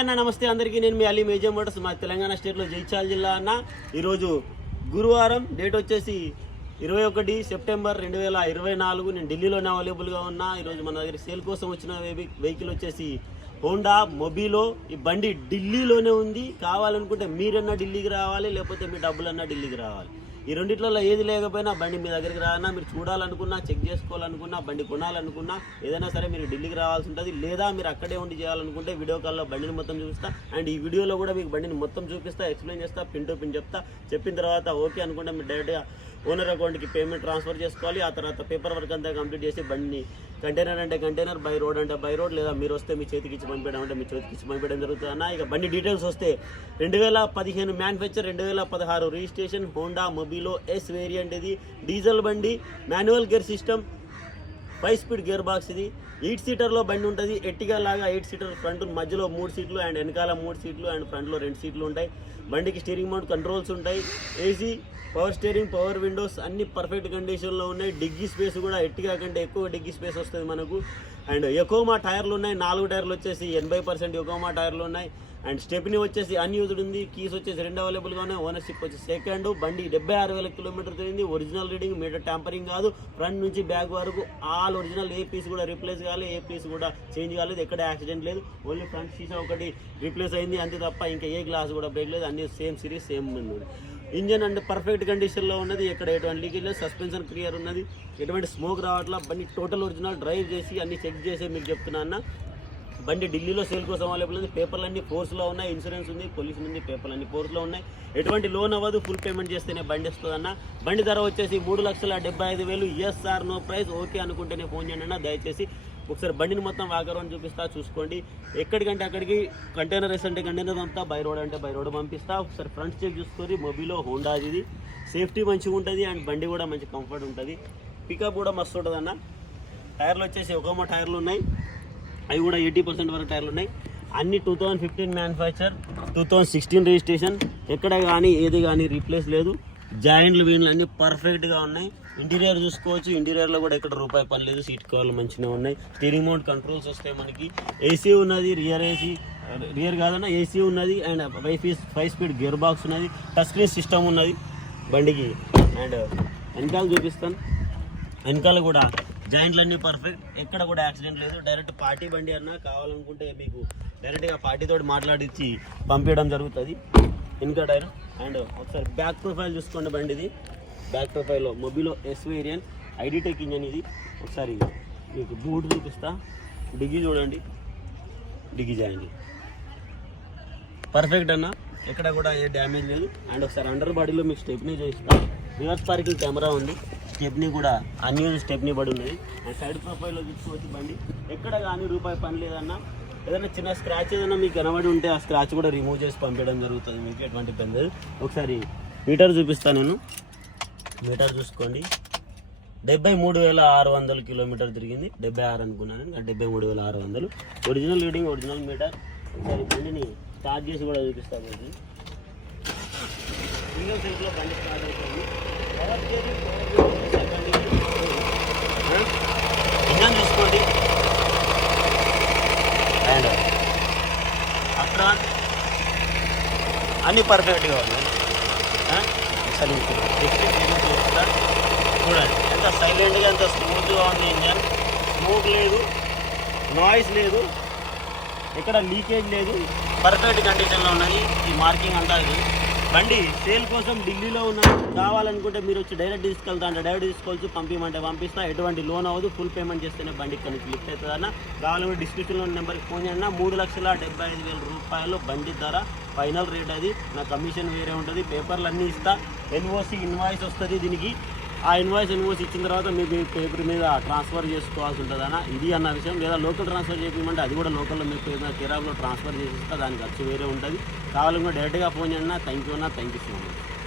అన్న నమస్తే అందరికీ. నేను మీ అలీ మేజర్ మోటార్స్ మా తెలంగాణ స్టేట్లో జైచాల్ జిల్లా అన్న. ఈరోజు గురువారం డేట్ వచ్చేసి ఇరవై ఒకటి సెప్టెంబర్ రెండు వేల ఇరవై నాలుగు. నేను ఢిల్లీలోనే అవైలబుల్గా ఉన్నా. ఈరోజు మన దగ్గర సేల్ కోసం వచ్చిన వెహికల్ వచ్చేసి హోండా మొబీలో. ఈ బండి ఢిల్లీలోనే ఉంది. కావాలనుకుంటే మీరన్నా ఢిల్లీకి రావాలి లేకపోతే మీ డబ్బులన్నా ఢిల్లీకి రావాలి. ఈ రెండిట్లలో ఏది లేకపోయినా బండి మీ దగ్గరికి రానా మీరు చూడాలనుకున్నా చెక్ చేసుకోవాలనుకున్నా బండి కొనాలనుకున్నా ఏదైనా సరే మీరు ఢిల్లీకి రావాల్సి ఉంటుంది. లేదా మీరు అక్కడే ఉండి చేయాలనుకుంటే వీడియో కాల్లో బండిని మొత్తం చూపిస్తా అండ్ ఈ వీడియోలో కూడా మీకు బండిని మొత్తం చూపిస్తా ఎక్స్ప్లెయిన్ చేస్తా పిన్ టు పిన్ చెప్తా. చెప్పిన తర్వాత ఓకే అనుకుంటే మీరు డైరెక్ట్గా ఓనర్ అకౌంట్కి పేమెంట్ ట్రాన్స్ఫర్ చేసుకోవాలి. ఆ తర్వాత పేపర్ వర్క్ అంతా కంప్లీట్ చేసి బండిని కంటైనర్ అంటే కంటైనర్ బై రోడ్ అంటే బై రోడ్ లేదా మీరు వస్తే మీ చేతికి ఇచ్చి పంపించడం అంటే మీ చేతికి ఇచ్చి పంపించడం జరుగుతుంది అన్న ఇక బండి డీటెయిల్స్ వస్తే రెండు వేల పదిహేను మ్యానుఫ్యాక్చర్ రెండు వేల పదహారు registration Honda Mobilio S variant ఇది. డీజిల్ బండి manual gear system five speed gear box ఇది. ఎయిట్ సీటర్లో బండి ఉంటుంది. ఎట్టిగా లాగా ఎయిట్ సీటర్ ఫ్రంట్ మధ్యలో మూడు సీట్లు అండ్ వెనకాల మూడు సీట్లు అండ్ ఫ్రంట్లో రెండు సీట్లు ఉంటాయి. బండికి స్టీరింగ్ మౌంట్ కంట్రోల్స్ ఉంటాయి. AC power steering power windows అన్ని పర్ఫెక్ట్ కండిషన్లో ఉన్నాయి. డిగ్గీ స్పేస్ కూడా ఎట్టిగా కంటే ఎక్కువ డిగ్గీ స్పేస్ వస్తుంది మనకు. అండ్ ఎకోమా టైర్లు ఉన్నాయి. నాలుగు టైర్లు వచ్చేసి ఎనభై పర్సెంట్ ఎకోమా టైర్లు ఉన్నాయి. అండ్ స్టెప్ని వచ్చేసి అన్యూజ్డ్ ఉంది. కీస్ వచ్చేసి రెండు అవైలబుల్గా ఓనర్షిప్ వచ్చి సెకండ్ బండి డెబ్బై ఆరు వేల కిలోమీటర్ తిరిగింది. ఒరిజినల్ రీడింగ్ మీటర్ ట్యాంపరింగ్ కాదు. ఫ్రంట్ నుంచి బ్యాక్ వరకు ఆల్ ఒరిజినల్ ఏ పీస్ కూడా రీప్లేస్ కాలేదు ఏ పీస్ కూడా చేంజ్ కాలేదు. ఎక్కడ యాక్సిడెంట్ లేదు. ఓన్లీ ఫ్రంట్ సీసా ఒకటి రీప్లేస్ అయింది. అంతే తప్ప ఇంకా ఏ గ్లాస్ కూడా బ్రేక్ లేదు. అన్ని సేమ్ సిరీస్ సేమ్ ఉంది ఇంజన్ అంటే పర్ఫెక్ట్ కండిషన్లో ఉన్నది. ఎక్కడ ఎటువంటి లీకేజ్ లేదు. సస్పెన్షన్ క్లియర్ ఉన్నది. ఎటువంటి స్మోక్ రావట్లా. బండి టోటల్ ఒరిజినల్ డ్రైవ్ చేసి అన్ని చెక్ చేసి మీకు చెప్తున్నా అన్న. బండి ఢిల్లీలో సేల్ కోసం అవైలబుల్ ఉంది. పేపర్లు అన్ని ఫోర్స్లో ఉన్నాయి. ఇన్సూరెన్స్ ఉంది పొల్యూషన్ ఉంది పేపర్లు అన్ని ఫోర్స్లో ఉన్నాయి. ఎటువంటి లోన్ అవ్వదు. ఫుల్ పేమెంట్ చేస్తేనే బండి వస్తుంది అన్న బండి ధర వచ్చేసి మూడు లక్షల డెబ్బై ఐదు వేలు. Yes sir no price okay అనుకుంటేనే ఫోన్ చేయండి అన్న. దయచేసి ఒకసారి బండిని మొత్తం వాకరని చూపిస్తా చూసుకోండి. ఎక్కడికంటే అక్కడికి కంటైనర్ వేసి అంటే కంటైనర్ అంతా బై రోడ్ అంటే బై రోడ్ పంపిస్తా. ఒకసారి ఫ్రంట్ చెక్ చూసుకొని మొబీలో హోండా ఇది సేఫ్టీ మంచిగా ఉంటుంది అండ్ బండి కూడా మంచి కంఫర్ట్ ఉంటుంది. పికప్ కూడా మస్తు ఉంటుంది అన్న టైర్లు వచ్చేసి ఒకమ్మ టైర్లు ఉన్నాయి. అవి కూడా ఎయిటీ పర్సెంట్ వరకు టైర్లు ఉన్నాయి. అన్ని two thousand fifteen manufacture two thousand sixteen registration ఎక్కడ కానీ ఏది కానీ రీప్లేస్ లేదు. జాయింట్లు వీళ్ళు అన్ని పర్ఫెక్ట్గా ఉన్నాయి. ఇంటీరియర్ చూసుకోవచ్చు. ఇంటీరియర్లో కూడా ఎక్కడ రూపాయి పని లేదు. సీట్ కవర్లు మంచిగా ఉన్నాయి. స్టీరింగ్ మౌంట్ కంట్రోల్స్ వస్తాయి మనకి. ఏసీ ఉన్నది రియర్ ఏసీ రియర్ కాదన్నా ఏసీ ఉన్నది. And five five speed gear box ఉన్నది. టచ్ స్క్రీన్ సిస్టమ్ ఉన్నది. బండికి. అండ్ వెనకాల చూపిస్తాను. వెనకాల కూడా జాయింట్లు అన్నీ పర్ఫెక్ట్ ఎక్కడ కూడా యాక్సిడెంట్ లేదు. డైరెక్ట్ పార్టీ బండి అన్నా కావాలనుకుంటే మీకు డైరెక్ట్గా పార్టీతో మాట్లాడించి పంపించడం జరుగుతుంది. వెనక టైర్ అండ్ ఒకసారి బ్యాక్ ప్రొఫైల్ చూసుకోండి బండిది. బ్యాక్ ప్రొఫైల్లో మొబిలో ఎస్ వేరియన్ ఐడిటెక్ ఇంజన్ ఇది. ఒకసారి మీకు బూట్ చూపిస్తా. డిగ్గి చూడండి. డిగ్గి జాయింట్. పర్ఫెక్ట్ అన్న. ఎక్కడ కూడా ఏ డ్యామేజ్ లేదు. అండ్ ఒకసారి అండర్ బాడీలో మీకు స్టెప్ని చేయిస్తా రివర్స్ పార్కింగ్ కెమెరా ఉంది. స్టెప్నీ కూడా అన్యూజ్ స్టెప్నీ పడి ఉన్నది. సైడ్ ప్రొఫైల్లో చూసుకోవచ్చు బండి. ఎక్కడ కానీ రూపాయి పని లేదన్నా ఏదైనా చిన్న స్క్రాచ్ ఏదైనా మీకు కనబడి ఉంటే ఆ స్క్రాచ్ కూడా రిమూవ్ చేసి పంపించడం జరుగుతుంది. మీకు ఎటువంటి పని లేదు. ఒకసారి మీటర్ చూపిస్తాను నేను. మీటర్ చూసుకోండి. డెబ్బై మూడు వేల ఆరు వందల కిలోమీటర్ తిరిగింది. డెబ్బై ఆరు అనుకున్నాను ఇంకా డెబ్బై మూడు వేల ఆరు వందలు. ఒరిజినల్ రీడింగ్ ఒరిజినల్ మీటర్ ఒకసారి బండిని స్టార్ట్ చేసి కూడా చూపిస్తాను బండి సింగిల్ సీట్లో బండి స్టార్ట్ అవుతుంది. ఇంజన్ చూసుకోండి అండ్ అక్కడ అన్నీ పర్ఫెక్ట్గా ఏమో చూపిస్తా. చూడండి. ఎంత సైలెంట్గా ఎంత స్మూత్గా ఉంది ఇంజన్. స్మోక్ లేదు నాయిస్ లేదు ఇక్కడ లీకేజ్ లేదు. పర్ఫెక్ట్ కండిషన్లో ఉన్నది ఈ మార్కింగ్ అంతా ఇది బండి సేల్ కోసం ఢిల్లీలో ఉన్న కావాలనుకుంటే మీరు వచ్చి డైరెక్ట్ తీసుకెళ్తా అంటే డైరెక్ట్ తీసుకోవచ్చు పంపించమంటే పంపిస్తా. ఎటువంటి లోన్ అవ్వదు ఫుల్ పేమెంట్ చేస్తేనే బండి ఇక్కడ నుంచి లిఫ్ట్ అవుతుంది అన్న. కావాలంటే డిస్క్రిప్షన్లో నెంబర్కి ఫోన్ చేయండి మూడు లక్షల డెబ్బై ఐదు వేల రూపాయలు బండి ధర. ఫైనల్ రేట్ అది. నా కమిషన్ వేరే ఉంటుంది. పేపర్లు అన్నీ ఇస్తా. ఎన్ఓసి ఇన్వాయిస్ వస్తుంది దీనికి. ఆ ఇన్వాయిస్ ఇన్వాయిస్ ఇచ్చిన తర్వాత మీకు పేపర్ మీద ట్రాన్స్ఫర్ చేసుకోవాల్సి ఉంటుందనా ఇది అన్న విషయం. లేదా లోకల్ ట్రాన్స్ఫర్ చేయమంటే అది కూడా లోకల్లో మీకు పేరు మీద కిరాబ్లో ట్రాన్స్ఫర్ చేసిస్తే దాని ఖర్చు వేరే ఉంటుంది. కావాలనుకుంటే డైరెక్ట్గా ఫోన్ చేయండి థ్యాంక్ యూ అన్న. Thank you so much